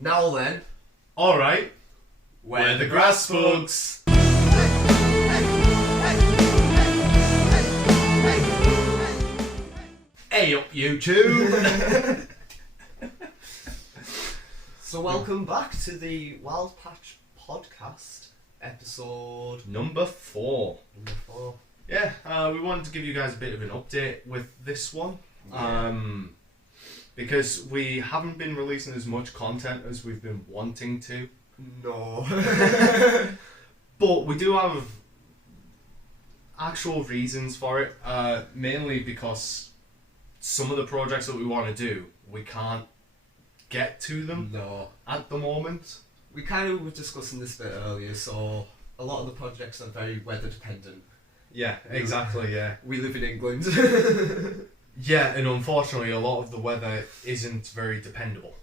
Now then, Alright, we're the grass folks. Hey up YouTube! So welcome back to the Wild Patch podcast, episode Number 4. number 4. Yeah, we wanted to give you guys a bit of an update with this one. Because we haven't been releasing as much content as we've been wanting to. No. But we do have actual reasons for it, mainly because some of the projects that we want to do, we can't get to them No. at the moment. We kind of were discussing this a bit earlier, so a lot of the projects are very weather dependent. Yeah, exactly, yeah. We live in England. Yeah, and unfortunately a lot of the weather isn't very dependable.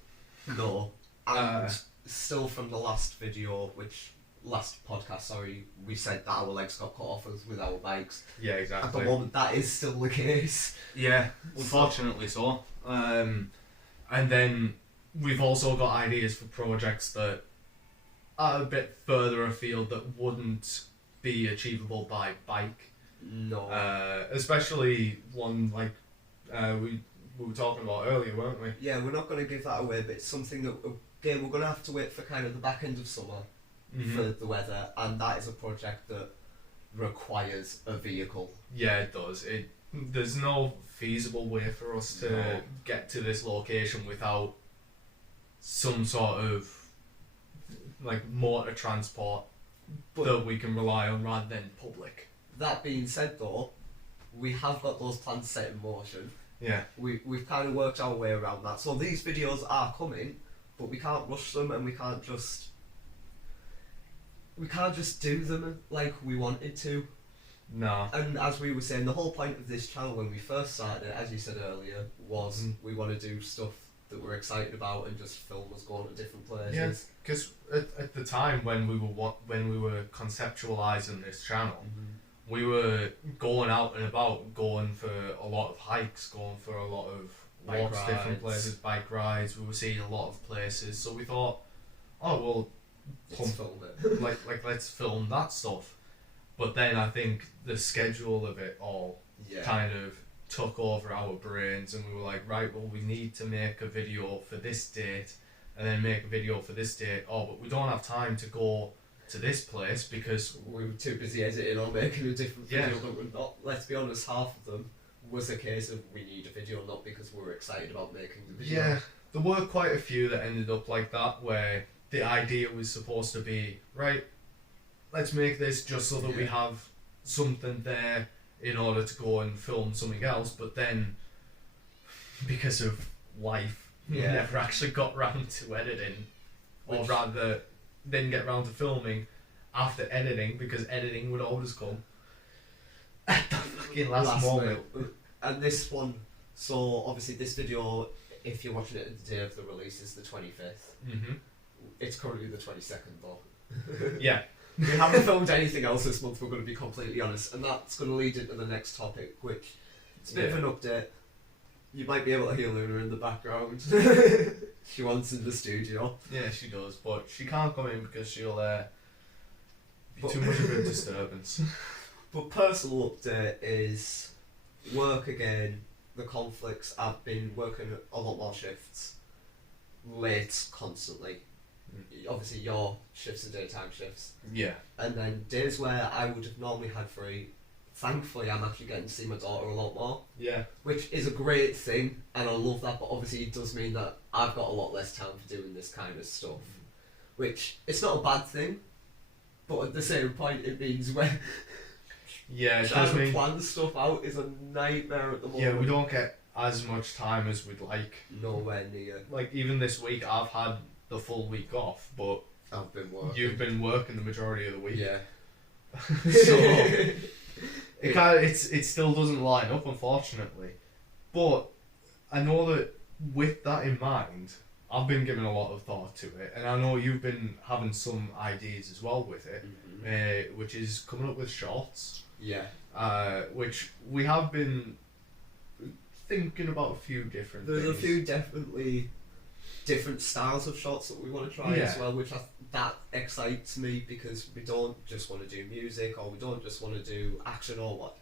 No. And still from the last podcast, we said that our legs got cut off with our bikes. Yeah, At the exactly. moment, that is still the case. Yeah, unfortunately so. And then we've also got ideas for projects that are a bit further afield that wouldn't be achievable by bike. No. Especially one like we were talking about earlier, weren't we? Yeah, we're not going to give that away, but it's something that, again, we're going to have to wait for kind of the back end of summer for the weather, and that is a project that requires a vehicle. Yeah, it does. There's no feasible way for us to No. get to this location without some sort of like motor transport But that we can rely on rather than public. that being said, though, we have got those plans set in motion. Yeah. We've kind of worked our way around that. So these videos are coming, but we can't rush them, and we can't just do them like we wanted to. No. And as we were saying, the whole point of this channel when we first started it, as you said earlier, was we want to do stuff that we're excited about and just film us going to different places. Yeah, because at the time when we were conceptualizing this channel, we were going out and about, going for a lot of hikes, going for a lot of Bike walks, different rides. places, bike rides. We were seeing a lot of places, so we thought, oh well, Let's film it. like let's film that stuff. But then I think the schedule of it all Yeah. kind of took over our brains, and we were like, right, well, we need to make a video for this date, and then make a video for this date. Oh, but we don't have time to go to this place because We were too busy editing or making a different Yeah. video that we're not. Let's be honest, half of them was a case of we need a video, not because we were excited about making the video. yeah, there were quite a few that ended up like that, where the idea was supposed to be, right, let's make this just so that we Yeah. have something there in order to go and film something else, but then because of life, we Yeah. never actually got round to editing, or Which- rather didn't get round to filming after editing, because editing would always come at the fucking last moment. minute. And this one, so obviously this video, if you're watching it the day of the release, is the 25th. Hmm. It's currently the 22nd though. Yeah. We haven't filmed anything else this month, we're going to be completely honest, and that's going to lead into the next topic, which it's a bit of an update. You might be able to hear Luna in the background. She wants in the studio. Yeah, she does, but she can't come in because she'll be But- too much of a disturbance. But personal update is work again, the conflicts. I've been working a lot more shifts, late constantly. Obviously your shifts are daytime shifts. Yeah. And then days where I would have normally had free, thankfully I'm actually getting to see my daughter a lot more, Yeah. which is a great thing, and I love that, but obviously it does mean that I've got a lot less time for doing this kind of stuff, which it's not a bad thing, but at the same point it means when Yeah, it trying does to mean. plan stuff out is a nightmare at the moment. Yeah, we don't get as much time as we'd like. Nowhere near. Like, even this week, I've had the full week off, but I've been working. you've been working the majority of the week. Yeah. So it still doesn't line up, unfortunately. But I know that with that in mind, I've been giving a lot of thought to it, and I know you've been having some ideas as well with it, which is coming up with shorts, Yeah. which we have been thinking about a few different There's a things. few definitely different styles of shots that we want to try Yeah. as well, which that excites me because we don't just want to do music or we don't just want to do action or what.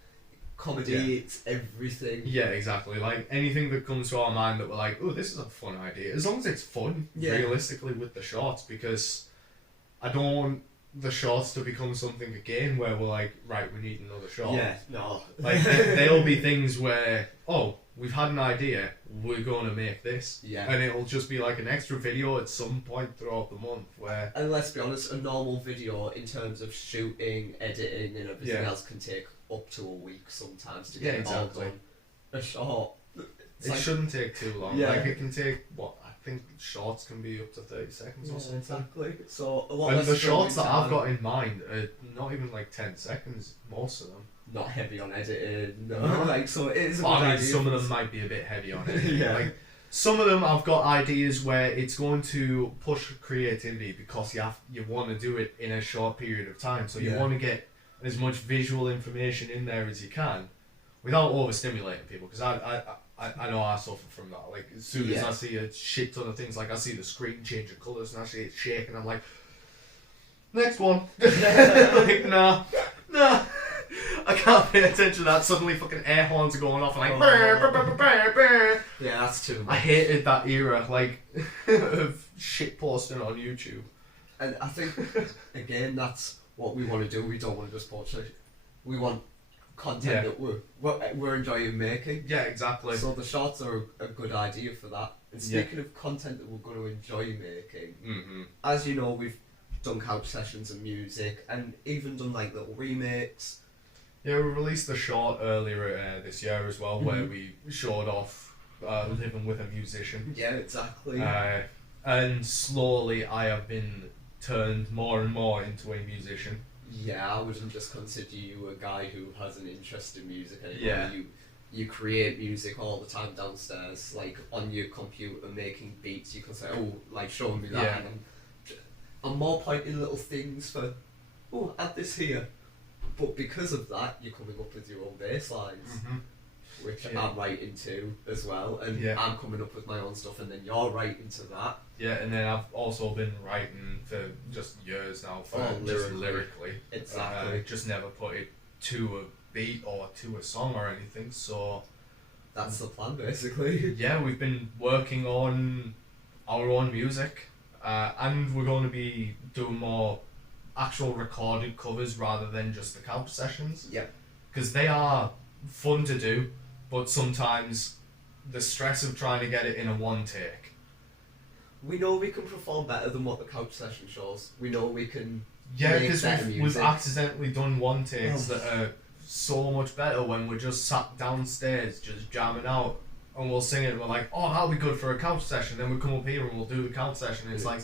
Comedy, Yeah. it's everything. Yeah, exactly. Like anything that comes to our mind that we're like, oh, this is a fun idea. As long as it's fun, Yeah. realistically, with the shorts, because I don't want the shorts to become something again where we're like, right, we need another short. Yeah, no. Like there'll be things where, oh, we've had an idea, we're going to make this. Yeah. And it'll just be like an extra video at some point throughout the month where. And let's be honest, a normal video in terms of shooting, editing, and everything Yeah. else can take up to a week sometimes to Yeah, get exactly. it all done. A short. It's It like- shouldn't take too long. Yeah. Like it can take, what, I think shorts can be up to 30 seconds Yeah, or something. exactly. So a lot And less the shorts that filming I've time, got in mind are not even like 10 seconds, most of them. not heavy on editing. No, No. like so it is. A But good I mean, idea some of for them might be a bit heavy on it. Yeah. Like, some of them I've got ideas where it's going to push creativity because you want to do it in a short period of time. So you Yeah. want to get as much visual information in there as you can without overstimulating people. Because I know I suffer from that. Like as soon as Yeah. I see a shit ton of things, like I see the screen changing colours and I see it shaking, I'm like, next one. Like nah. I can't pay attention to that. Suddenly fucking air horns are going off and like Oh. brr, brr, brr, brr, brr. Yeah, that's too I much. hated that era, like of shit posting on YouTube. And I think again that's what we want to do. We don't want to just post it. We want content Yeah. that we're enjoying making. Yeah, exactly. So the shorts are a good idea for that. And Yeah. speaking of content that we're going to enjoy making, Mm-hmm. as you know, we've done couch sessions and music, and even done like little remakes. Yeah, we released the short earlier this year as well, where Mhm. we showed off living with a musician. Yeah, exactly. And slowly I have been turned more and more into a musician. Yeah, I wouldn't just consider you a guy who has an interest in music anymore. Yeah. You create music all the time downstairs, like on your computer, making beats. You can say, oh, like showing me that, Yeah. and I'm more pointing little things for, oh, add this here. But because of that, you're coming up with your own bass lines, which Yeah. I'm writing to as well, and Yeah. I'm coming up with my own stuff, and then you're writing to that. Yeah, and then I've also been writing for just years now for Oh, just lyrically. lyrically. Exactly. Just never put it to a beat or to a song or anything. So That's the plan, basically. yeah, we've been working on our own music, and we're going to be doing more actual recorded covers rather than just the couch sessions. Yeah. Because they are fun to do, but sometimes the stress of trying to get it in a one take. We know we can perform better than what the couch session shows. We know we can. Yeah, Make because better we've music. accidentally done one takes Oh. that are so much better when we're just sat downstairs just jamming out and we'll sing it and we're like, oh, that'll be good for a couch session. Then we come up here and we'll do the couch session and it's like,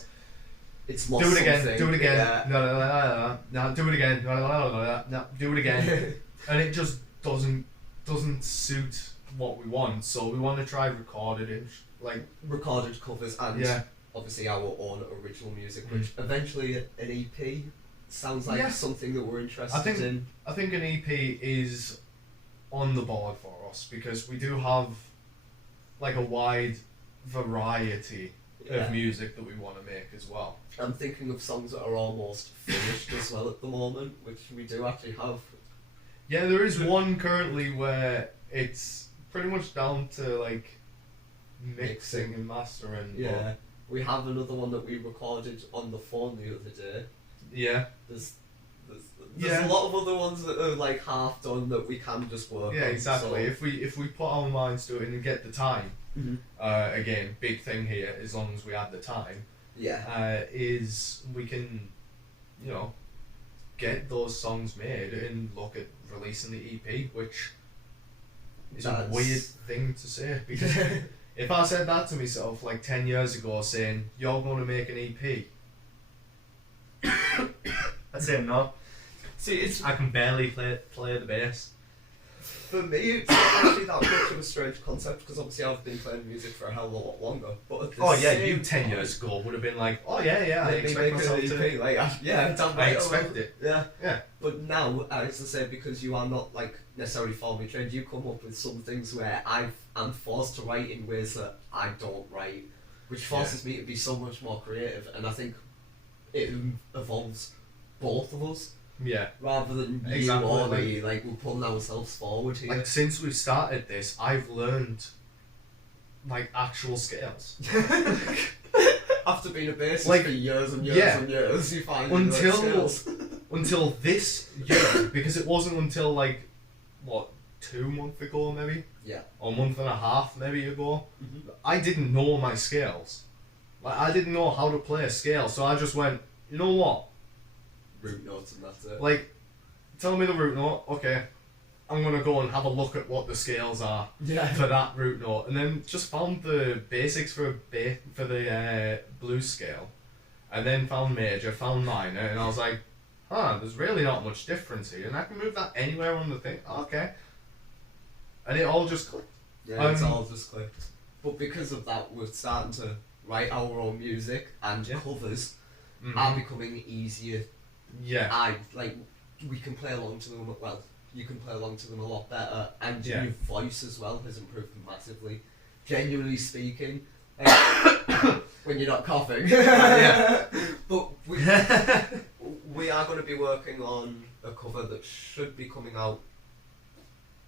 It's more do it again, something, do it again, yeah. no, do it again, no, do it again. And it just doesn't suit what we want. So we want to try recorded it, like, Recorded covers and yeah. obviously our own original music, which eventually an EP sounds like Yeah. something that we're interested I think- in. I think an EP is on the board for us because we do have like a wide variety Yeah. of music that we want to make as well. I'm thinking of songs that are almost finished as well at the moment, which we do actually have. Yeah, there is one currently where it's pretty much down to like mixing and mastering. but- Yeah. We have another one that we recorded on the phone the other day. yeah, There's Yeah. a lot of other ones that are like half done that we can just work yeah, on. exactly. If we put our minds to it and get the time, Mhm. again, big thing here, as long as we have the time, Yeah. is we can, you know, get those songs made and look at releasing the EP, which is a That's- weird thing to say because if I said that to myself like 10 years ago, saying you're going to make an EP, I'd say no. See, it's I can barely play the bass. for me, it's not actually that much of a strange concept because obviously I've been playing music for a hell of a lot longer. But at the Oh yeah, same you 10 time, years ago would have been like, oh yeah, I let me expect make myself an to. EP. Like, yeah, damn I right, expect it. Yeah. Yeah. But now, as I say, because you are not like necessarily formally trained, you come up with some things where I'm forced to write in ways that I don't write. which forces me to be so much more creative, and I think it evolves both of us. Yeah. Rather than Exactly, you or me, like we're putting ourselves forward here. Like since we've started this, I've learned like actual scales. After being a bassist Like, for years and years yeah. and years, you find until this year, because it wasn't until like what 2 months ago maybe, yeah, or a month and a half maybe ago, Mhm. I didn't know my scales. Like I didn't know how to play a scale, so I just went, you know what? root notes and that's it. Like, tell me the root note. Okay, I'm gonna go and have a look at what the scales are Yeah. for that root note, and then just found the basics for the blues scale, and then found major, found minor, and I was like, there's really not much difference here, and I can move that anywhere on the thing. Okay, and it all just clicked. Yeah, it's all just clicked. But because of that, we're starting to write our own music, and Yeah. covers Mhm. are becoming easier. Yeah, We can play along to them. Well, you can play along to them a lot better, and Yeah. your voice as well has improved massively. Genuinely speaking, like, when you're not coughing. Yeah. But we are going to be working on a cover that should be coming out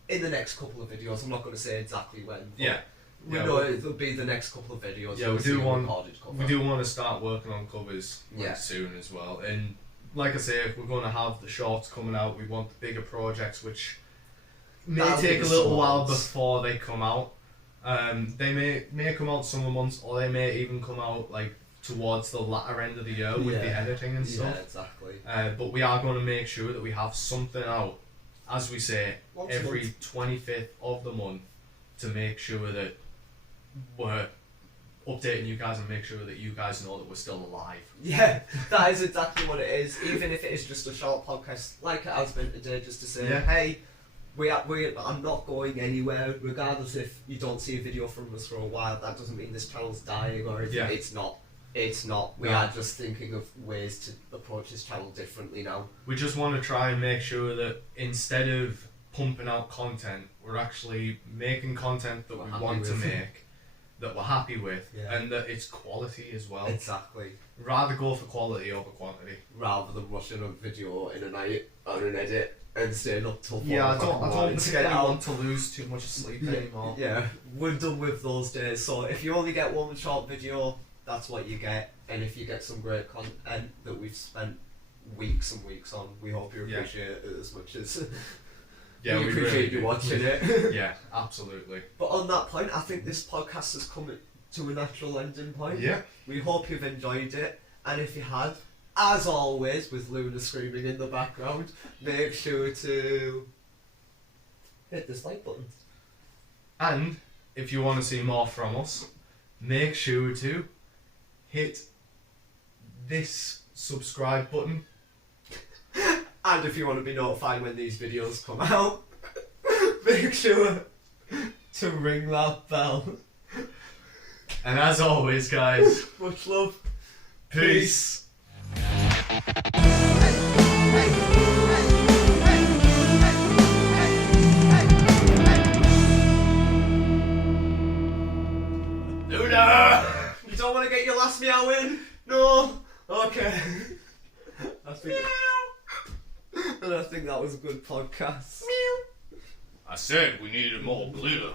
in the next couple of videos. I'm not going to say exactly when. But yeah. we Yeah, know we- it'll be the next couple of videos. Yeah, You'll we see do a want- recorded cover. We do want to start working on covers Yeah. soon as well, and like I say, if we're going to have the shorts coming out, we want the bigger projects, which may That'll be take a the little while smalls. before they come out. They may come out summer months, or they may even come out like towards the latter end of the year with the Yeah. editing and Yeah, stuff. exactly. But we are going to make sure that we have something out, as we say, Once a every month. 25th of the month, to make sure that we're updating you guys and make sure that you guys know that we're still alive. Yeah, that is exactly what it is. Even if it is just a short podcast, like it has been today, just to say, Yeah. hey, I'm not going anywhere. Regardless if you don't see a video from us for a while, that doesn't mean this channel's dying or anything. Yeah. It's not. It's not. We No. are just thinking of ways to approach this channel differently now. We just want to try and make sure that instead of pumping out content, we're actually making content that We're we happy want to with. make, that we're happy with, Yeah. and that it's quality as well. Exactly. Rather go for quality over quantity. Rather than rushing a video in a night on an edit and staying up till 4 Yeah, I o'clock in don't the morning to get it particularly out. want to lose too much sleep anymore. Yeah, we're done with those days. So if you only get one short video, that's what you get. And if you get some great content that we've spent weeks and weeks on, we hope you Yeah. appreciate it as much as Yeah, we we appreciate really you do. watching it. Yeah, absolutely. But on that point, I think this podcast has come to a natural ending point. Yeah. We hope you've enjoyed it. And if you had, as always, with Luna screaming in the background, make sure to hit this like button. And if you want to see more from us, make sure to hit this subscribe button. And if you want to be notified when these videos come out, make sure to ring that bell. And as always, guys, Much love. peace. Luna! You don't want to get your last meow in? No? Okay. I think that was a good podcast. I said we needed more glitter.